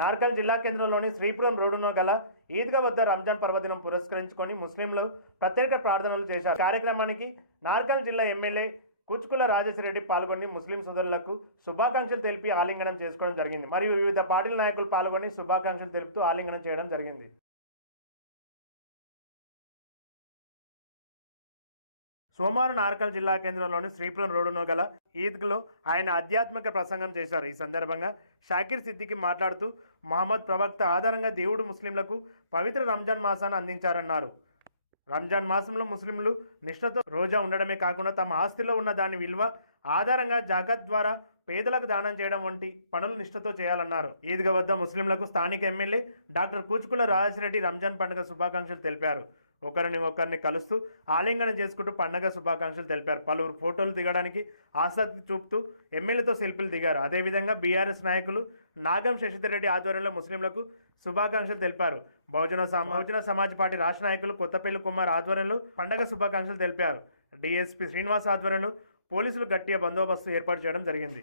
నార్కల్ జిల్లా కేంద్రంలోని శ్రీపురం రోడ్డున గల ఈద్గా వద్ద రంజాన్ పర్వదినం పురస్కరించుకొని ముస్లింలు ప్రత్యేక ప్రార్థనలు చేశారు. కార్యక్రమానికి నార్కల్ జిల్లా ఎమ్మెల్యే కుచ్కుల రాజేశ్వరరెడ్డి పాల్గొని ముస్లిం సోదరులకు శుభాకాంక్షలు తెలిపి ఆలింగనం చేసుకోవడం జరిగింది. మరియు వివిధ పార్టీల నాయకులు పాల్గొని శుభాకాంక్షలు తెలుపుతూ ఆలింగనం చేయడం జరిగింది. సోమవారం నార్కల్ జిల్లా కేంద్రంలోని శ్రీపురం రోడ్డును గల ఈద్లో ఆయన ఆధ్యాత్మిక ప్రసంగం చేశారు. ఈ సందర్భంగా షాకిర్ సిద్దికి మాట్లాడుతూ మహమ్మద్ ప్రవక్త ఆధారంగా దేవుడు ముస్లింలకు పవిత్ర రంజాన్ మాసాన్ని అందించారన్నారు. రంజాన్ మాసంలో ముస్లింలు నిష్ఠతో రోజా ఉండడమే కాకుండా తమ ఆస్తిలో ఉన్న దాని విలువ ఆధారంగా జాగత్ ద్వారా పేదలకు దానం చేయడం వంటి పనులు నిష్ఠతో చేయాలన్నారు. ఈద్గా వద్ద ముస్లింలకు స్థానిక ఎమ్మెల్యే డాక్టర్ కూచుకుల రాజశిరెడ్డి రంజాన్ పండుగ శుభాకాంక్షలు తెలిపారు. ఒకరిని ఒకరిని కలుస్తూ ఆలింగనం చేసుకుంటూ పండగ శుభాకాంక్షలు తెలిపారు. పలువురు ఫోటోలు దిగడానికి ఆసక్తి చూపుతూ ఎమ్మెల్యేతో సెల్ఫీలు దిగారు. అదేవిధంగా బీఆర్ఎస్ నాయకులు నాగం శశిధర్ రెడ్డి ఆధ్వర్యంలో ముస్లింలకు శుభాకాంక్షలు తెలిపారు. బహుజన బహుజన సమాజ్ పార్టీ రాష్ట్ర నాయకులు కొత్తపల్లి కుమార్ ఆధ్వర్యంలో పండగ శుభాకాంక్షలు తెలిపారు. డిఎస్పీ శ్రీనివాస్ ఆధ్వర్యంలో పోలీసులు గట్టిగా బందోబస్తు ఏర్పాటు చేయడం జరిగింది.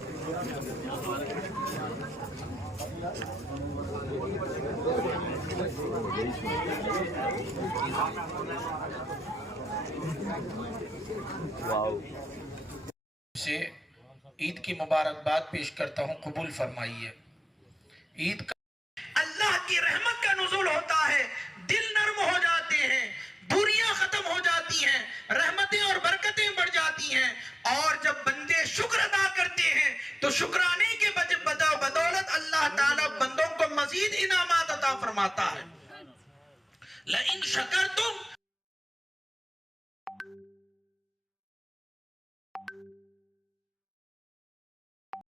سے عید کی مبارکباد پیش کرتا ہوں، قبول فرمائیے۔ عید کا اللہ کی رحمت کا نزول ہوتا ہے۔ شکرانے کے بدولت اللہ تعالیٰ بندوں کو مزید انعامات عطا فرماتا ہے۔ لَإِن شَكَرْتُمْ